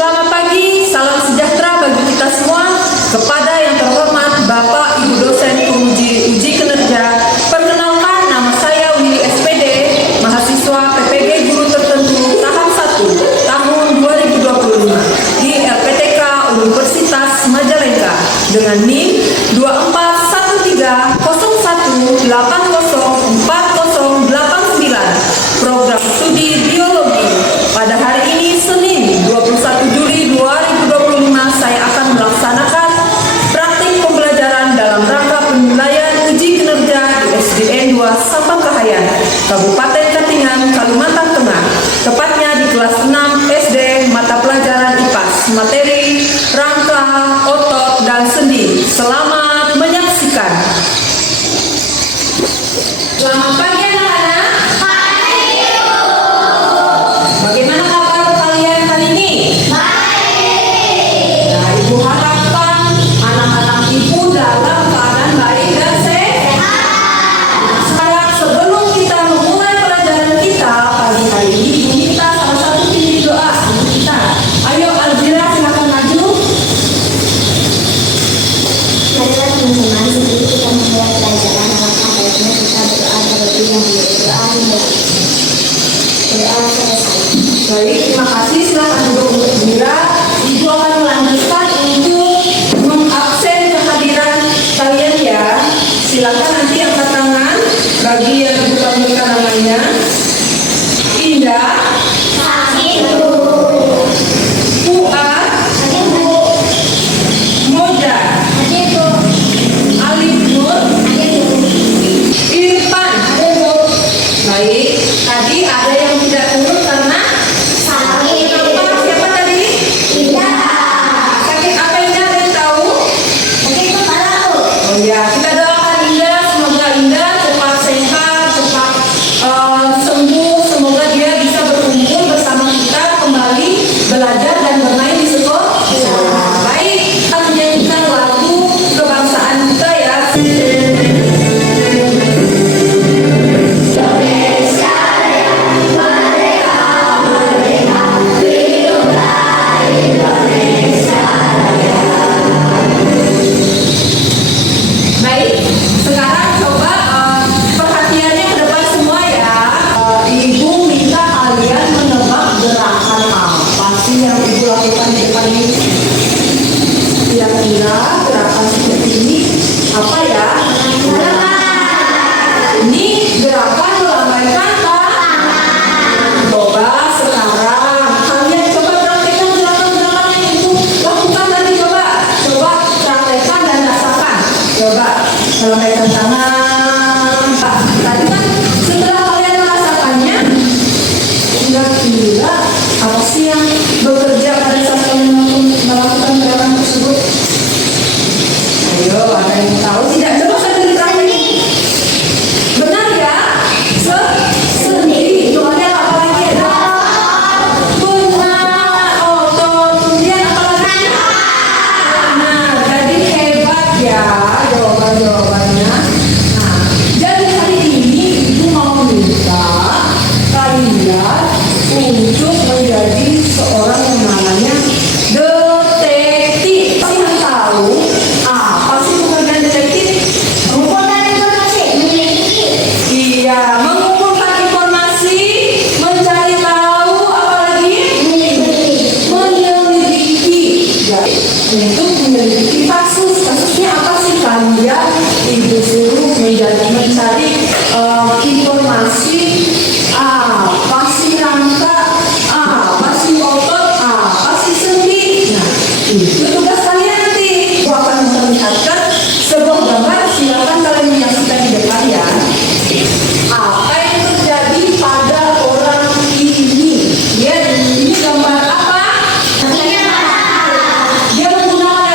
Selamat pagi, salam sejahtera bagi kita semua. Kepada yang terhormat Bapak Ibu dosen penguji uji kinerja, perkenalkan nama saya Willy SPD, mahasiswa PPG Guru Tertentu tahap 1 tahun 2025 di LPTK Universitas Majalengka dengan NIM 241301804089, program studi biologi. Pada hari ini Senin 21 Juli 2025 saya akan melaksanakan praktik pembelajaran dalam rangka penilaian uji kinerja di SDN 2 Sampangkahayan, Kabupaten Katingan, Kalimantan Tengah, tepatnya di kelas 6 SD mata pelajaran IPAS, materi rangka, otot, dan sendi. Selamat menyaksikan. Selamat pagi anak-anak. Bagaimana kabar kalian hari ini? Baik. Nah, Ibu harapkan anak-anak Ibu dalam keadaan baik dan sehat. Sekarang sebelum kita memulai pelajaran kita pagi hari ini, Ibu minta salah satu pilih doa untuk kita. Ayo Alzira, silakan maju. Marilah teman-teman, sebelum kita memulai pelajaran, alangkah baiknya kita berdoa terlebih dahulu. Doa selesai. Baik, terima kasih. Silakan duduk untuk Mira. Ibu akan melanjutkan untuk mengabsen kehadiran kalian ya. Silakan nanti angkat tangan bagi yang bukan bukan namanya. Indah, Fuad, Moja, Alif Nur, Irfan. Baik, tadi ada yang tidak turun karena kenapa? Siapa tadi? Sakit apa Indah? Ada yang tahu? Oh ya, kita doakan Indah, semoga Indah cepat sehat, cepat sembuh, semoga dia bisa berkumpul bersama kita kembali belajar dan bermain di sekolah. Baik, kita menyanyikan lagu kebangsaan kita ya. Baik, sekarang coba perhatiannya ke depan semua ya. Ibu minta kalian menebak gerakan apa sih yang Ibu lakukan di depan ini? Kira-kira gerakan seperti ini apa ya? Ini gerakan melambaikan tangan. Coba sekarang kalian coba praktekkan gerakan-gerakan yang Ibu lakukan tadi. Coba praktekkan dan rasakan. Coba melambaikan tangan. Tadi kan setelah kalian merasakannya, kira-kira apa sih yang bekerja pada saat kalian melakukan gerakan tersebut? Ayo, ada yang tahu tidak? Coba sambil dipraktekin. Benar ya? Sendi. Kemudian apa lagi ada? Benar. Otot. Kemudian apa lagi? Benar. Jadi hebat ya jawabannya. Nah, jadi hari ini Ibu mau minta kalian untuk menjadi seorang yang namanya detektif. Pasti yang tahu apa sih pekerjaan detektif? Mengumpulkan informasi, menyelidiki. Iya, mengumpulkan informasi, mencari tahu, apalagi menyelidiki. Ya, untuk menyelidiki kasusnya apa sih kalian? Ibu suruh mencari informasi apa sih rangka, apa sih otot, apa sih sendi. Nah, itu tugas kalian nanti. Aku akan memperlihatkan sebuah gambar. Silakan kalian menyaksikan di depan ya. Apa yang terjadi pada orang ini? Ini gambar apa? Dia menggunakan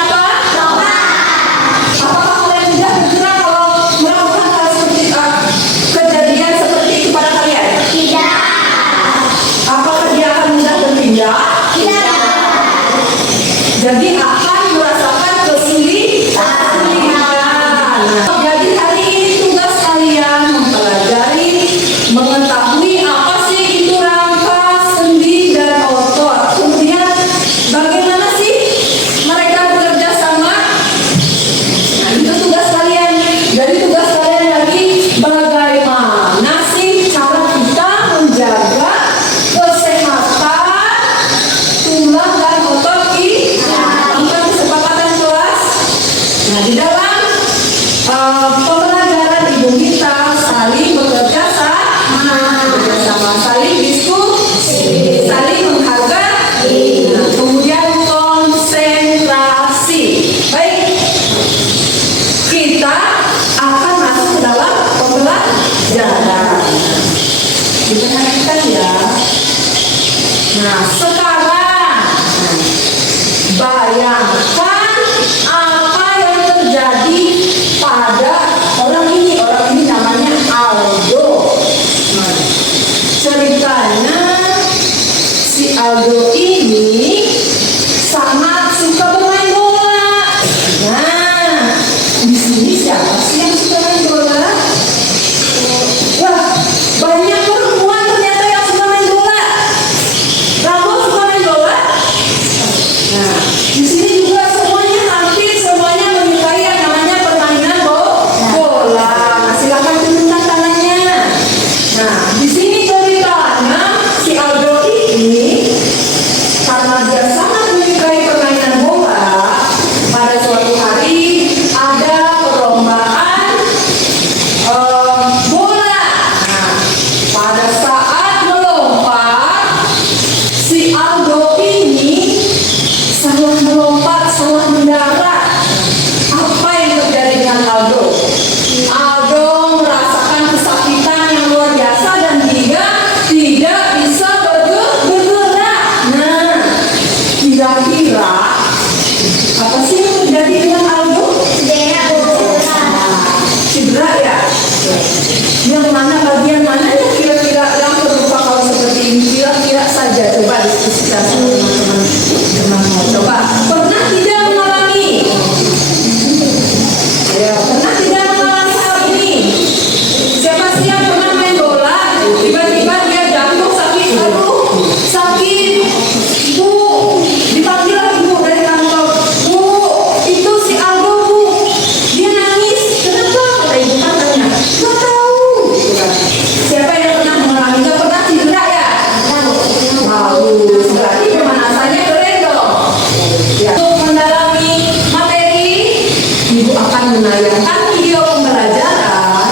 coba diskusikan sama teman-teman. Coba pernah tidak mengalami? Ya, pernah tidak mengalami hal ini? Siapa sih yang pernah main bola? Tiba-tiba dia jatuh sakit, aduh, sakit. Bu, dipanggil ibu dari kantor. Bu, itu si Aldo, Bu. Dia nangis. Kenapa? Kata ibu kan tanya. Nggak tahu. Gitu kan. Siapa yang pernah mengalami? Nggak pernah cedera ya? Bagus. Berarti pemanasannya keren dong. Ya. Untuk mendalami materi, ibu akan menayangkan video pembelajaran.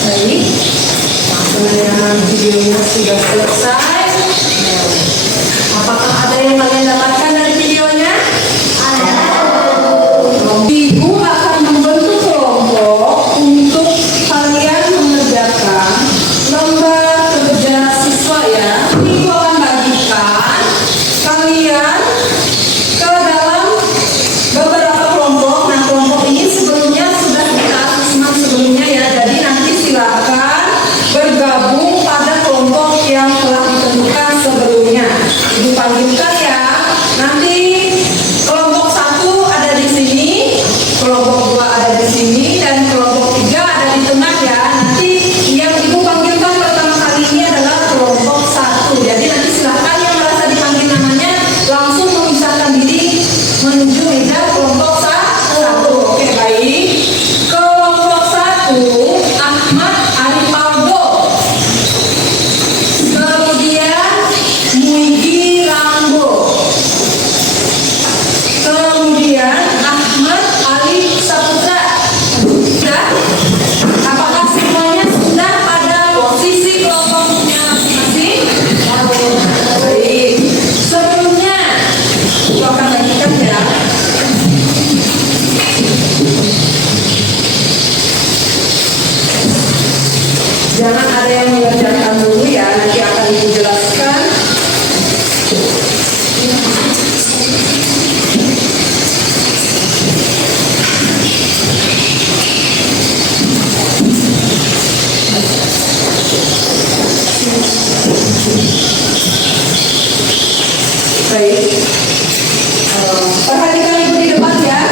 Baik, yang videonya sudah selesai. Apakah ada yang kalian dapatkan dari videonya? Ibu akan membentuk kelompok untuk kalian mengerjakan lomba kerja siswa ya. Ibu akan bagikan kalian ke dalam beberapa kelompok. Nah, kelompok ini sebelumnya sudah kita asesmen sebelumnya ya. Jadi nanti silakan bergabung pada kelompok yang telah ditentukan sebelumnya. Ibu panggilkan ya. Nanti kelompok 1 ada di sini, kelompok 2 ada di sini, dan kelompok 3 ada di tengah ya. Nanti yang ibu panggilkan pertama kali ini adalah kelompok 1. Jadi nanti silakan yang merasa dipanggil namanya langsung memisahkan diri menuju meja kelompok 1. Oke, baik. Kelompok 1 Ahmad Arifaldo. Kemudian Muigi Rambo. Kemudian Ahmad Ali Saputra. Sudah? Apakah semuanya sudah pada posisi kelompoknya masing-masing? Baik. Sebelumnya, aku akan bagikan ya. Jangan ada yang mengerjakan dulu ya, nanti akan ibu jelaskan. Baik. Perhatikan ibu di depan ya.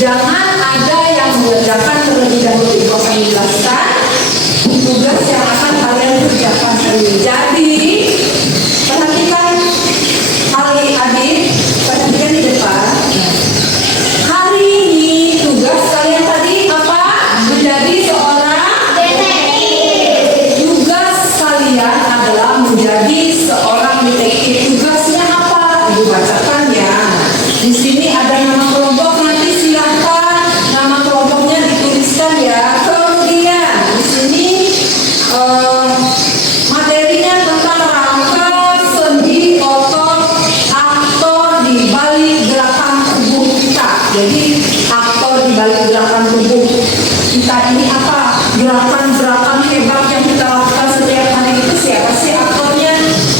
Jangan ada yang mengerjakan terlebih dahulu. Ibu akan menjelaskan tugas yang akan kalian kerjakan sendiri. Jadi perhatikan adik-adik, perhatikan di depan. Hari ini tugas kalian tadi apa? Menjadi seorang detektif. Tugas kalian adalah menjadi seorang detektif. Tugasnya apa? Ibu bacakan ya. Di sini ada nama kelompok, nanti silakan nama kelompoknya dituliskan ya. Kemudian di sini materinya tentang rangka sendi otot aktor di balik gerakan tubuh kita. Jadi aktor di balik gerakan tubuh kita ini apa? Gerakan-gerakan hebat yang kita lakukan setiap hari itu siapa sih aktornya?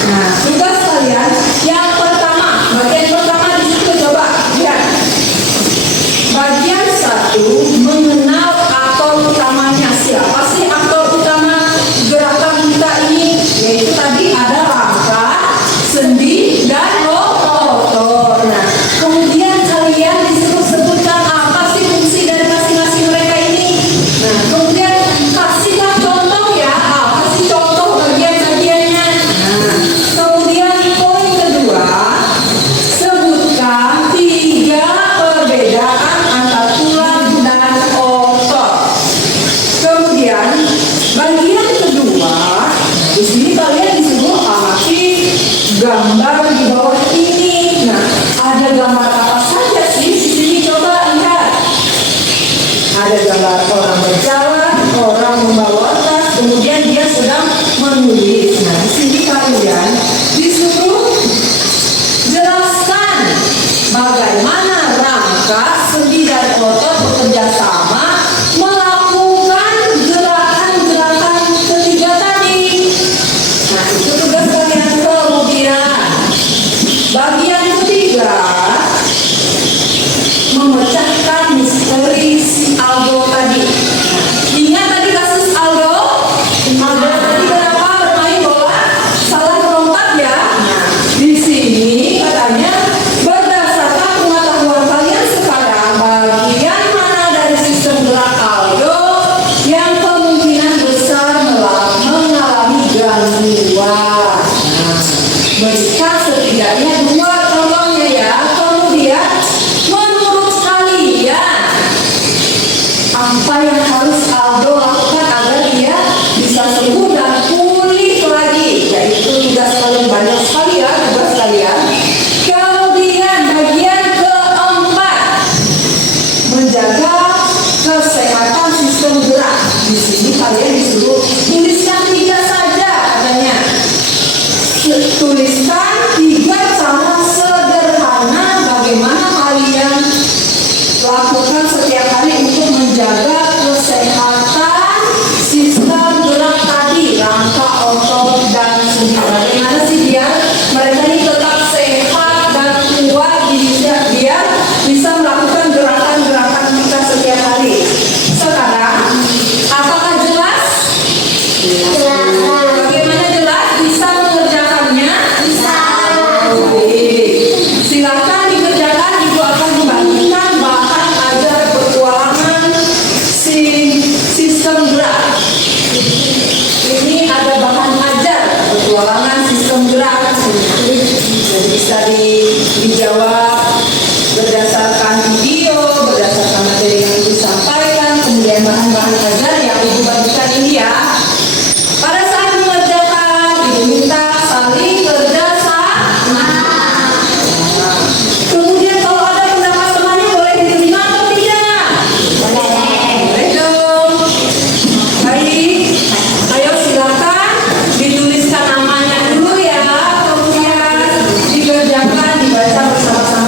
Nah, tugas kalian yang pertama, bagian pertama di situ coba lihat. Bagian 1 mengenal aktor utamanya. Siapa sih aktor utama gerakan kita ini? Yaitu tadi ada rangka, sendi, dan otot. Nah, kemudian kalian disuruh sebutkan apa sih fungsi dari masing-masing mereka ini. Nah, kemudian kasih otot bekerja sama melakukan gerakan-gerakan ketiga tadi. Nah, itu tugas kalian. Kemudian bagian ketiga, memecahkan misteri si Aldo tadi. Nah, ingat tadi kasus Aldo? Aldo tadi kenapa bermain bola salah melompat ya? Nah, di sini katanya berdasarkan pengetahuan kalian sekarang, bagian mana dari sistem gerak Aldo yang kemungkinan besar mengalami gangguan? Nah, berikan setidaknya 2 contohnya ya. Kemudian menurut kalian apa yang harus Aldo lakukan agar dia bisa sembuh dan pulih lagi? Yaitu tugas kalian banyak sekali ya, tugas kalian. Kemudian bagian keempat, menjaga kesehatan sistem gerak. Di sini kalian disuruh tuliskan 3 saja katanya. Tuliskan 3 cara sederhana bagaimana kalian lakukan setiap hari untuk menjaga kesehatan sistem gerak tadi, rangka, otot, dan sendi. Bagaimana sih biar mereka ini tetap sehat dan kuat, biar bisa melakukan gerakan-gerakan kita setiap hari. Sekarang, apakah jelas? Bagaimana jelas bisa mengerjakannya? Bisa. Oke. Silakan dikerjakan. Ibu akan membagikan bahan ajar petualangan sistem gerak. Ini ada bahan ajar petualangan sistem gerak. Jadi bisa dijawab berdasarkan video, berdasarkan materi yang ibu sampaikan, kemudian bahan-bahan ajar yang ibu bagikan ini ya. Pada saat mengerjakan, ibu minta saling kerjasama. Kemudian kalau ada pendapat temannya boleh diterima atau tidak? Boleh dong. Baik, ayo silakan dituliskan namanya dulu ya, kemudian dikerjakan, dibaca bersama-sama.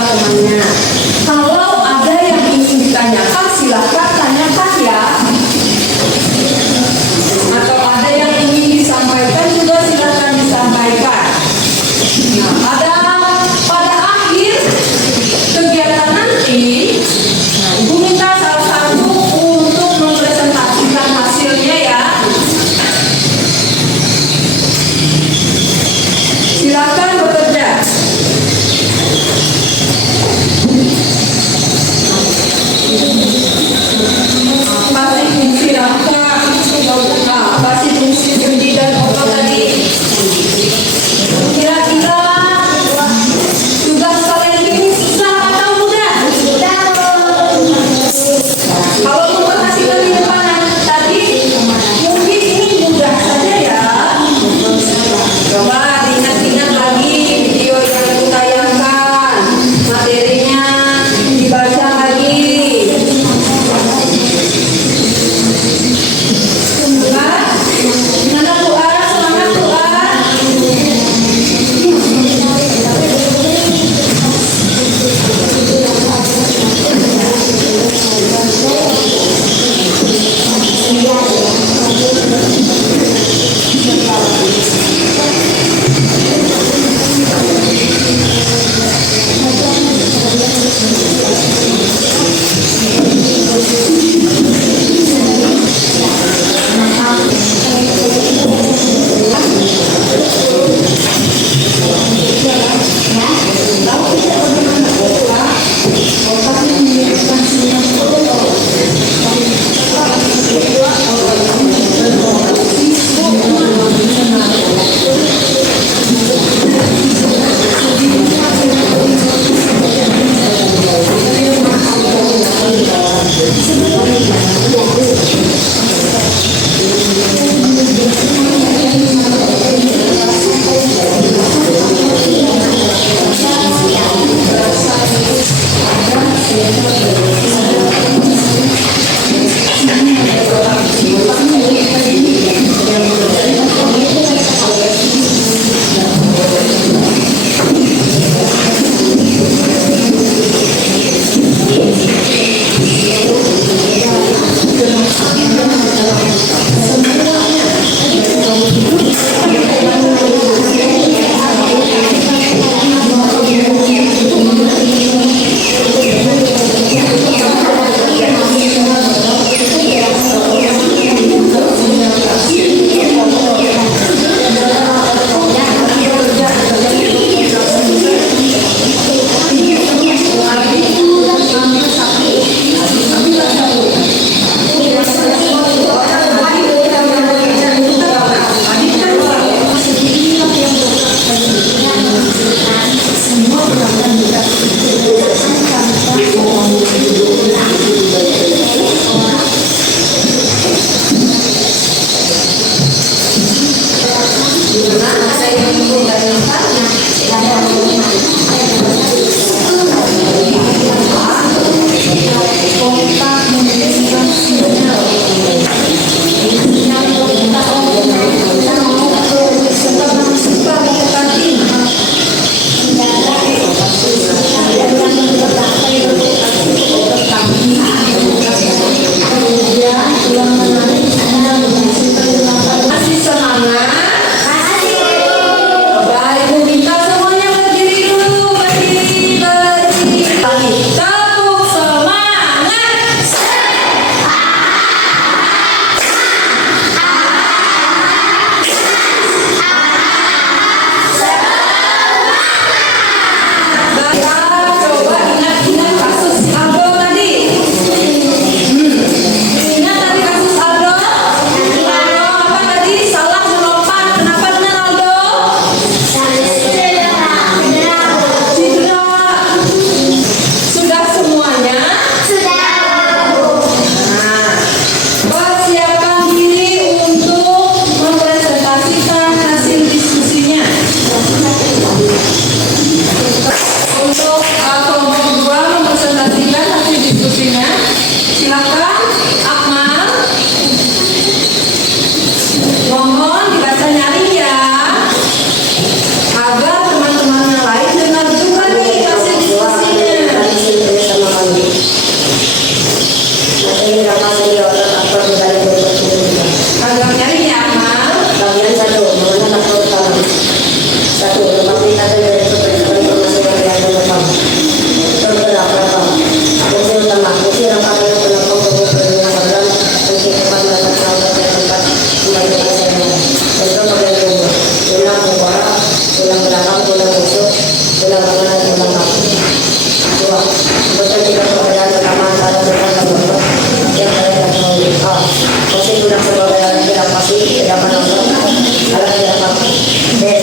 tidak saudara tidak pasti tidak pernah kalau tidak pasti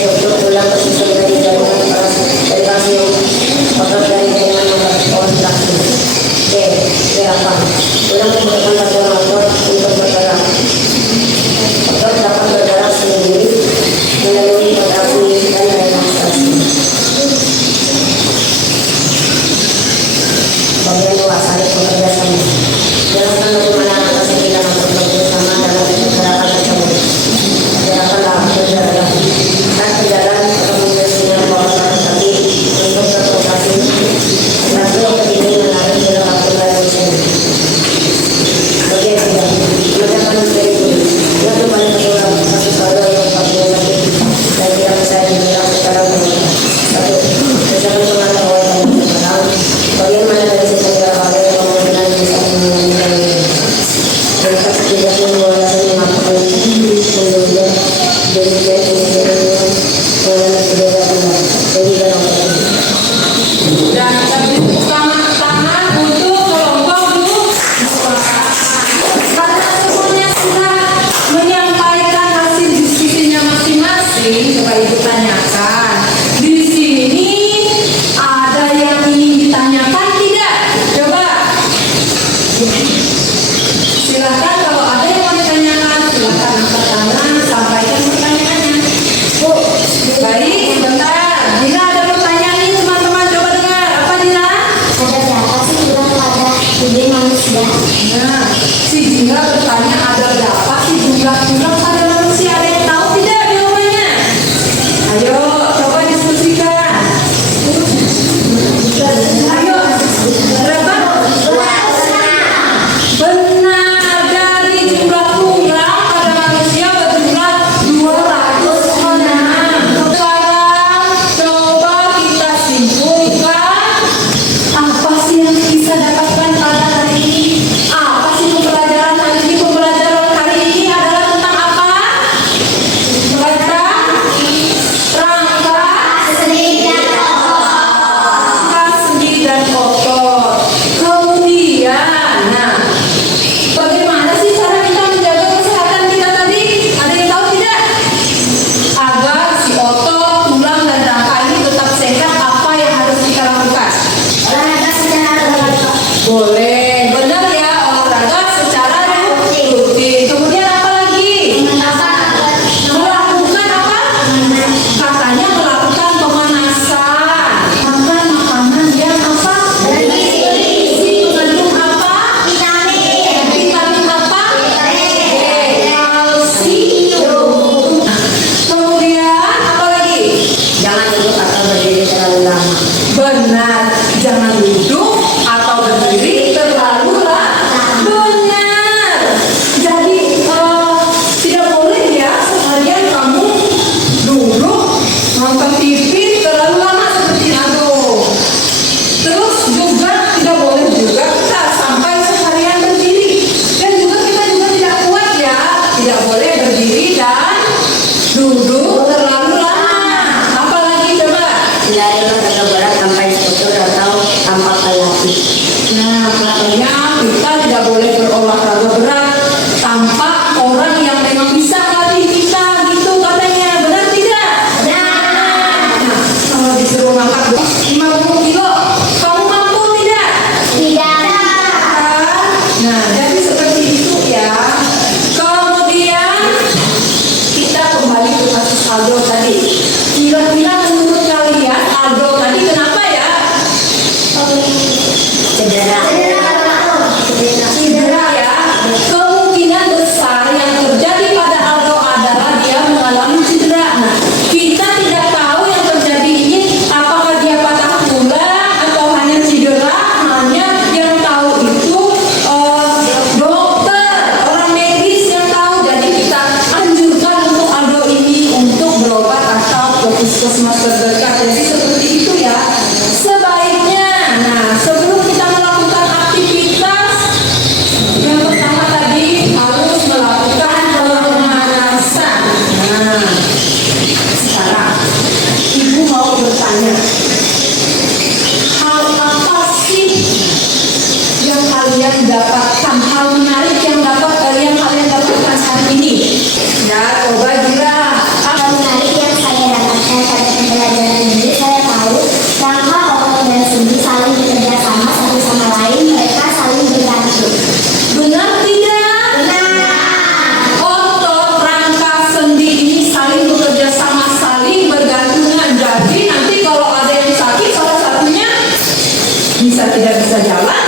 untuk pulang ke sistem dari jaringan dari kasih atau dari jaringan komunikasi. Apa? Pulang menggunakan kalkulator untuk bergerak. Otot dapat bergerak sendiri melalui kontraksi dan relaksasi. Bagian dua saling bekerja sama. Jelaskan bagaimana atas kita untuk bekerja sama dalam gerakan tersebut. Gerakanlah berjalan dan berjalan kemudian dengan bawah kaki untuk berkontraksi. Lalu berdiri menarik gerakan kembali sini. Bagian tiga, mengerjakan dari dulu. Lalu balik berulang kasus baru yang pakai sakit dan tidak bisa digerak secara berulang. Satu, misalkan pengaruh awal dan berkenal. Bagaimana dari sistem gerakan yang kemungkinan bisa mengalamikan ini? Mereka setidaknya menguasai melakukan menunjukkan demikian menunjukkan mengenai kebebasan jadi dalam Dan tepuk tangan untuk kelompok dulu. Karena semuanya sudah menyampaikan hasil diskusinya masing-masing, coba Ibu tanyakan. Di sini ada yang ingin ditanyakan tidak? Coba. Silakan kalau ada yang mau ditanyakan, silakan angkat tangan, sampaikan pertanyaannya. Bu, baik, sebentar. Dina ada pertanyaan nih teman-teman, coba dengar. Apa Dina? Ada berapa sih jumlah pada tubuh manusia? Nah, si Dina bertanya ada berapa sih jumlah pada manusia? Ada yang tahu tidak jawabannya? Ayo, coba diskusikan. Ayo, berapa? Benar, dari jumlah tunggal pada manusia berjumlah 206. Sekarang coba kita simpulkan apa sih yang bisa dapatkan pada hari ini? Apa sih pembelajaran hari ini? Pembelajaran hari ini adalah tentang apa? Tentang rangka sendi dan otot. Kemudian, nah, bagaimana sih cara kita menjaga kesehatan kita tadi? Ada yang tahu tidak? Agar si otot, tulang, dan rangka ini tetap sehat, apa yang harus kita lakukan? Olahraga secara berkelompok. Boleh, benar ya, olahraga secara rutin. Kemudian apa lagi? Melakukan apa? Katanya melakukan pemanasan. Makan makanan yang apa? Bergizi, mengandung apa? Vitamin apa? Kalsium. Kemudian apa lagi? jangan duduk atau berdiri terlalu lama. Benar, jangan duduk atau berdiri terlalu lama. Benar. Jadi tidak boleh ya seharian kamu duduk nonton TV terlalu lama seperti itu. Terus juga tidak boleh juga kita sampai seharian berdiri. Dan juga kita juga tidak kuat ya. Tidak boleh berdiri dan duduk terlalu lama. Apalagi coba? Hindarilah terlalu berat sampai struktur atau tampak lelah. bisa tidak bisa jalan,